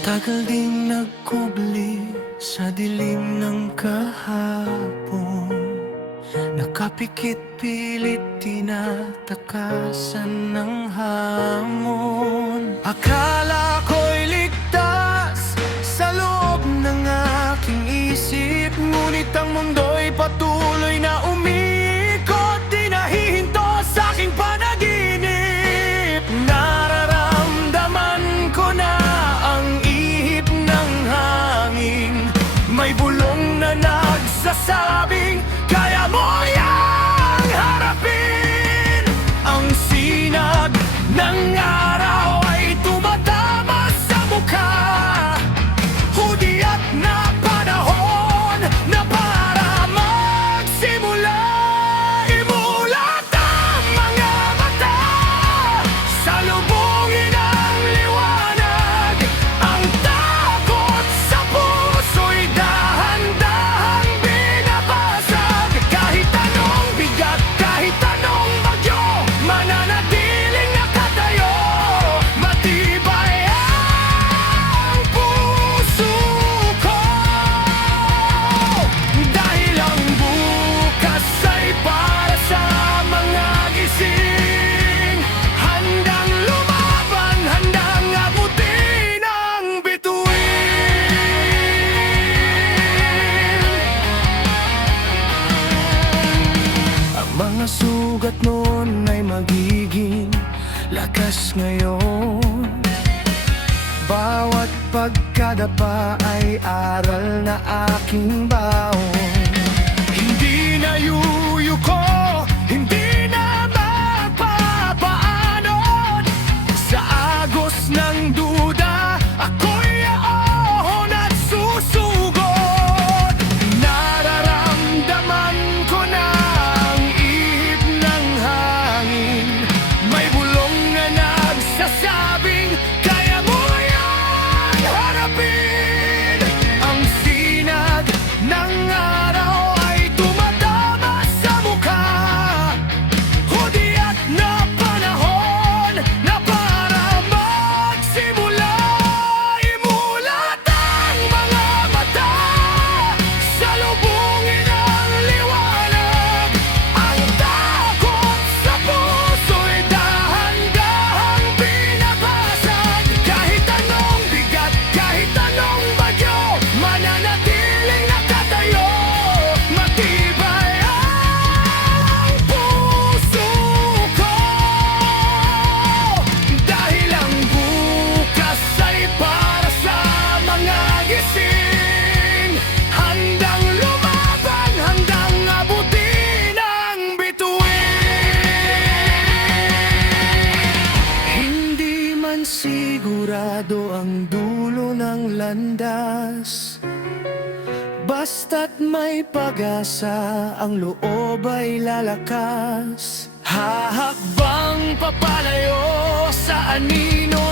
Matagal ding nagkubli sa dilim ng kahapon. Nakapikit pilit tinatakasan ng hamon. Akala ko'y ligtas sa loob ng aking isip, ngunit ang mundo'y patuloy na umiikot, di nahihinto sa aking panaginip. Nararamdaman ko na ang ihip ng hangin, may bulong na nagsasabing kaya mo yang harapin. Ang sinag ng araw ay tumatama sa mukha, hudyat na panahon na para magsimula. Imulat ang mga mata, salubungin ang liwanag. Ang takot sa puso'y dahan-dahang binabasag. Kahit anong bigat, kahit anong bagyo, mananatiling nakatayo. Matibay ang puso ko, dahil ang bukas ay para sa mga gising. Handang lumaban, handang abutin ang bituin. Ang mga sugat noon ay magiging lakas ngayon. Bawat pagkadapa ay aral na aking baon. Hindi na yuyuko, hindi na magpapaanod. Sa agos ng duda, ako'y aahon at susugod. Nararamdaman ko na ang ihip ng hangin, may bulong na nagsasabing kaya mo yan harapin. Ang sinag ng araw ay tumatama sa mukha, hudyat na panahon na para magsimula. Imulat ang mga mata, salubungin ang liwanag. Ang takot sa puso'y dahan-dahang binabasag. Kahit anong bigat, kahit anong bagyo, mananatiling nakatayo. Matibay ang puso ko, dahil ang bukas ay para sa mga gising. Handang lumaban, handang abutin ang bituin. Hindi man sigurado ang dulo ng landas, basta't may pag-asa, ang loob ay lalakas. Hahakbang papalayo sa anino